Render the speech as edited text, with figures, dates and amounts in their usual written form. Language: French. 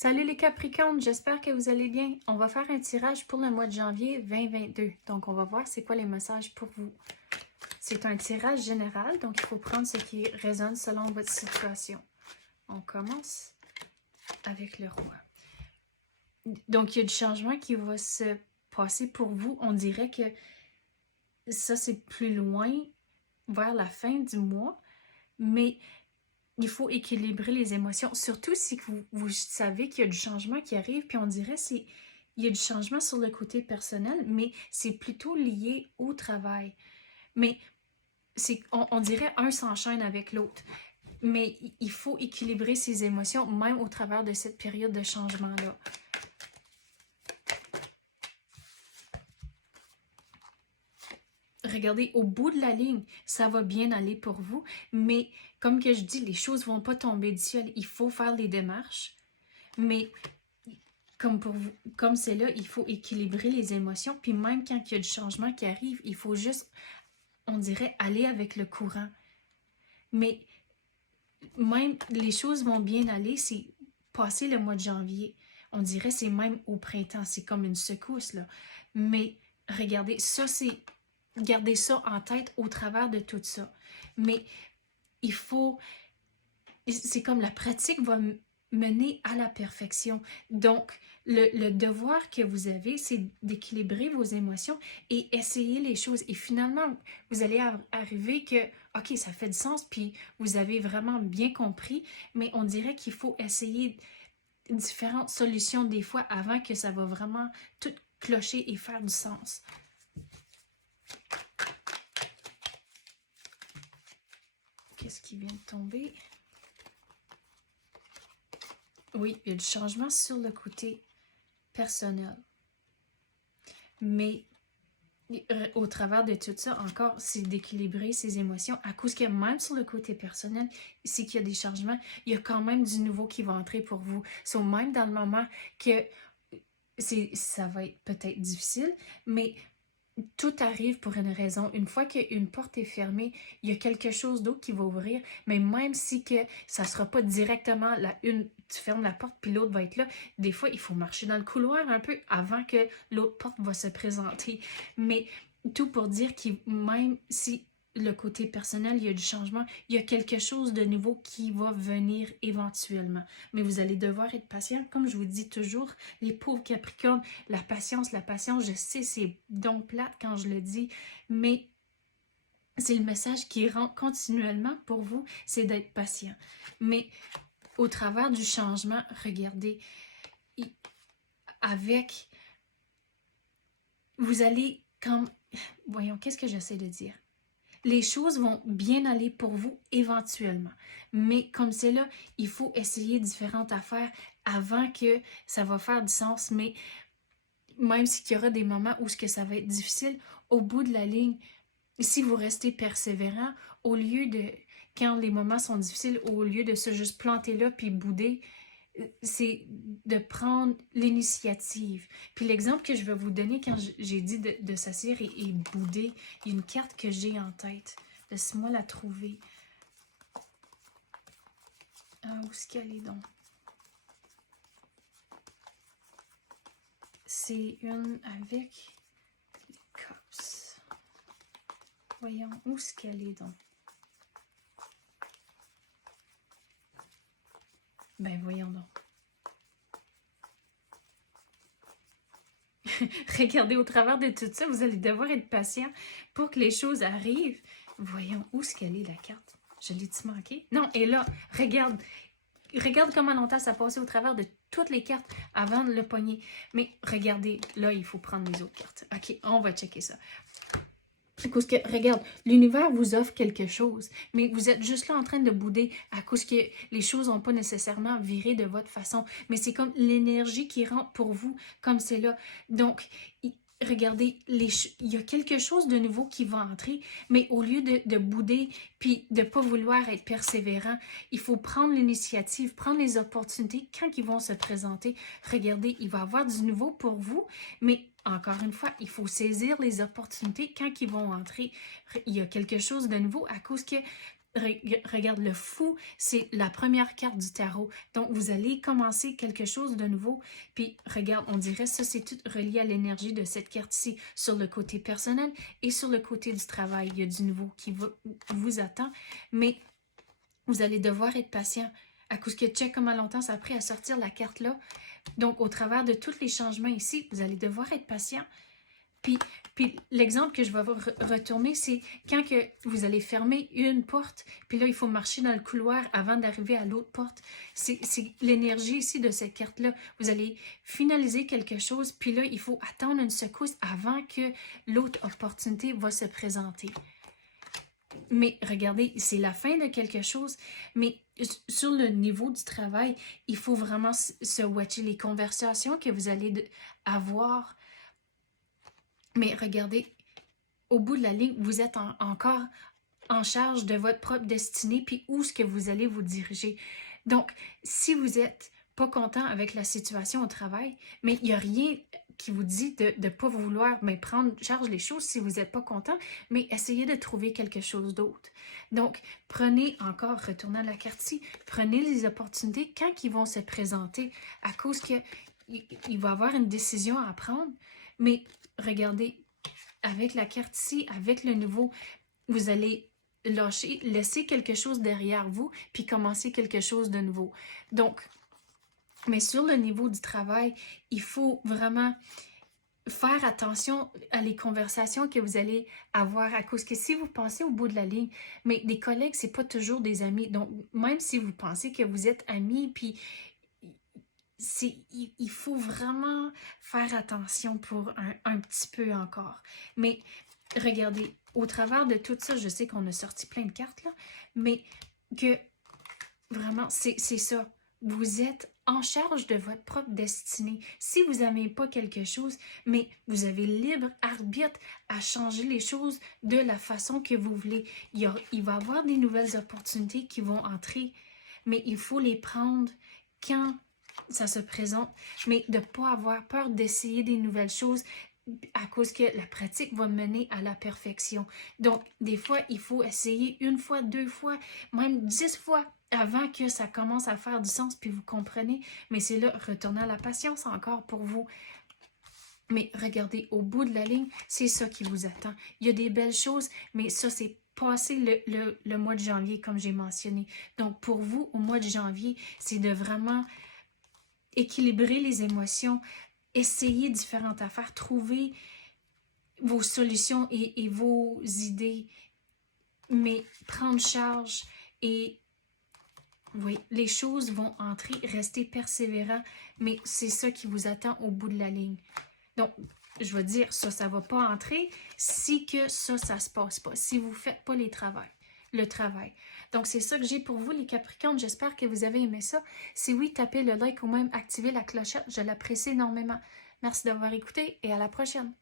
Salut les Capricornes, j'espère que vous allez bien. On va faire un tirage pour le mois de janvier 2022. Donc, on va voir c'est quoi les messages pour vous. C'est un tirage général, donc il faut prendre ce qui résonne selon votre situation. On commence avec le roi. Donc, il y a du changement qui va se passer pour vous. On dirait que ça, c'est plus loin, vers la fin du mois, mais il faut équilibrer les émotions, surtout si vous savez qu'il y a du changement qui arrive, puis on dirait qu'il y a du changement sur le côté personnel, mais c'est plutôt lié au travail. Mais on dirait un s'enchaîne avec l'autre. Mais il faut équilibrer ses émotions, même au travers de cette période de changement-là. Regardez, au bout de la ligne, ça va bien aller pour vous, mais comme que je dis, les choses ne vont pas tomber du ciel. Il faut faire les démarches, mais comme c'est là, il faut équilibrer les émotions, puis même quand il y a du changement qui arrive, il faut juste, on dirait, aller avec le courant. Mais même les choses vont bien aller, c'est passé le mois de janvier. On dirait c'est même au printemps, c'est comme une secousse, là. Mais regardez, gardez ça en tête au travers de tout ça. Mais il faut, c'est comme la pratique va mener à la perfection. Donc, le devoir que vous avez, c'est d'équilibrer vos émotions et essayer les choses. Et finalement, vous allez arriver que, OK, ça fait du sens, puis vous avez vraiment bien compris, mais on dirait qu'il faut essayer différentes solutions des fois avant que ça va vraiment tout clocher et faire du sens. Qu'est-ce qui vient de tomber? Oui, il y a du changement sur le côté personnel. Mais au travers de tout ça, encore, c'est d'équilibrer ses émotions à cause que même sur le côté personnel, c'est qu'il y a des changements, il y a quand même du nouveau qui va entrer pour vous. So, même dans le moment que ça va être peut-être difficile, mais tout arrive pour une raison. Une fois qu'une porte est fermée, il y a quelque chose d'autre qui va ouvrir, mais même si que ça ne sera pas directement tu fermes la porte puis l'autre va être là, des fois, il faut marcher dans le couloir un peu avant que l'autre porte va se présenter. Mais tout pour dire que même si le côté personnel, il y a du changement, il y a quelque chose de nouveau qui va venir éventuellement. Mais vous allez devoir être patient. Comme je vous dis toujours, les pauvres Capricornes, la patience, je sais, c'est donc plate quand je le dis, mais c'est le message qui rentre continuellement pour vous, c'est d'être patient. Mais au travers du changement, regardez, vous allez comme, voyons, qu'est-ce que j'essaie de dire? Les choses vont bien aller pour vous éventuellement. Mais comme c'est là, il faut essayer différentes affaires avant que ça va faire du sens. Mais même s'il y aura des moments où ça va être difficile, au bout de la ligne, si vous restez persévérant, au lieu de, quand les moments sont difficiles, au lieu de se juste planter là puis bouder, c'est de prendre l'initiative. Puis l'exemple que je vais vous donner quand j'ai dit de s'asseoir et bouder, il y a une carte que j'ai en tête. Laisse-moi la trouver. Ah, où est-ce qu'elle est donc? C'est une avec les cups. Voyons, où est-ce qu'elle est donc? Ben, voyons donc. Regardez, au travers de tout ça, vous allez devoir être patient pour que les choses arrivent. Voyons, où est-ce qu'elle est, la carte? Je l'ai-tu manqué? Non, elle est là. Regarde. Regarde comment longtemps ça passait au travers de toutes les cartes avant de le pogner. Mais regardez, là, il faut prendre les autres cartes. OK, on va checker ça. Parce que, regarde, l'univers vous offre quelque chose, mais vous êtes juste là en train de bouder à cause que les choses n'ont pas nécessairement viré de votre façon. Mais c'est comme l'énergie qui rentre pour vous, comme c'est là. Donc, regardez, il y a quelque chose de nouveau qui va entrer, mais au lieu de bouder puis de ne pas vouloir être persévérant, il faut prendre l'initiative, prendre les opportunités quand ils vont se présenter. Regardez, il va y avoir du nouveau pour vous, mais encore une fois, il faut saisir les opportunités quand ils vont entrer. Il y a quelque chose de nouveau à cause que Regarde, le fou, c'est la première carte du tarot. Donc, vous allez commencer quelque chose de nouveau. Puis, regarde, on dirait ça, c'est tout relié à l'énergie de cette carte-ci, sur le côté personnel et sur le côté du travail. Il y a du nouveau qui vous attend, mais vous allez devoir être patient. À cause que check comment longtemps ça a pris à sortir la carte-là. Donc, au travers de tous les changements ici, vous allez devoir être patient. Puis l'exemple que je vais retourner, c'est quand que vous allez fermer une porte, puis là, il faut marcher dans le couloir avant d'arriver à l'autre porte. C'est l'énergie ici de cette carte-là. Vous allez finaliser quelque chose, puis là, il faut attendre une secousse avant que l'autre opportunité va se présenter. Mais regardez, c'est la fin de quelque chose, mais sur le niveau du travail, il faut vraiment se watcher les conversations que vous allez avoir. Mais regardez, au bout de la ligne, vous êtes encore en charge de votre propre destinée, puis où est-ce que vous allez vous diriger. Donc, si vous n'êtes pas content avec la situation au travail, mais il n'y a rien qui vous dit de ne pas vouloir prendre charge les choses si vous n'êtes pas content, mais essayez de trouver quelque chose d'autre. Donc, prenez encore, retournant à la carte-ci, prenez les opportunités quand ils vont se présenter, à cause qu'il va y avoir une décision à prendre, mais regardez, avec la carte-ci, avec le nouveau, vous allez laisser quelque chose derrière vous, puis commencer quelque chose de nouveau. Donc, mais sur le niveau du travail, il faut vraiment faire attention à les conversations que vous allez avoir, à cause que si vous pensez au bout de la ligne, mais des collègues, c'est pas toujours des amis. Donc, même si vous pensez que vous êtes amis, puis il faut vraiment faire attention pour un petit peu encore. Mais regardez, au travers de tout ça, je sais qu'on a sorti plein de cartes, là, mais que vraiment, c'est ça. Vous êtes en charge de votre propre destinée. Si vous n'aimez pas quelque chose, mais vous avez libre arbitre à changer les choses de la façon que vous voulez. Il va y avoir des nouvelles opportunités qui vont entrer, mais il faut les prendre quand ça se présente, mais de ne pas avoir peur d'essayer des nouvelles choses à cause que la pratique va mener à la perfection. Donc, des fois, il faut essayer une fois, 2 fois, même 10 fois avant que ça commence à faire du sens, puis vous comprenez. Mais c'est là, retournez à la patience encore pour vous. Mais regardez, au bout de la ligne, c'est ça qui vous attend. Il y a des belles choses, mais ça, c'est passé le mois de janvier, comme j'ai mentionné. Donc, pour vous, au mois de janvier, c'est de vraiment équilibrer les émotions, essayer différentes affaires, trouver vos solutions et vos idées, mais prendre charge et oui, les choses vont entrer, restez persévérant, mais c'est ça qui vous attend au bout de la ligne. Donc, je veux dire, ça ne va pas entrer si que ça ne se passe pas, si vous ne faites pas le travail. Donc, c'est ça que j'ai pour vous, les Capricornes. J'espère que vous avez aimé ça. Si oui, tapez le like ou même activez la clochette. Je l'apprécie énormément. Merci d'avoir écouté et à la prochaine.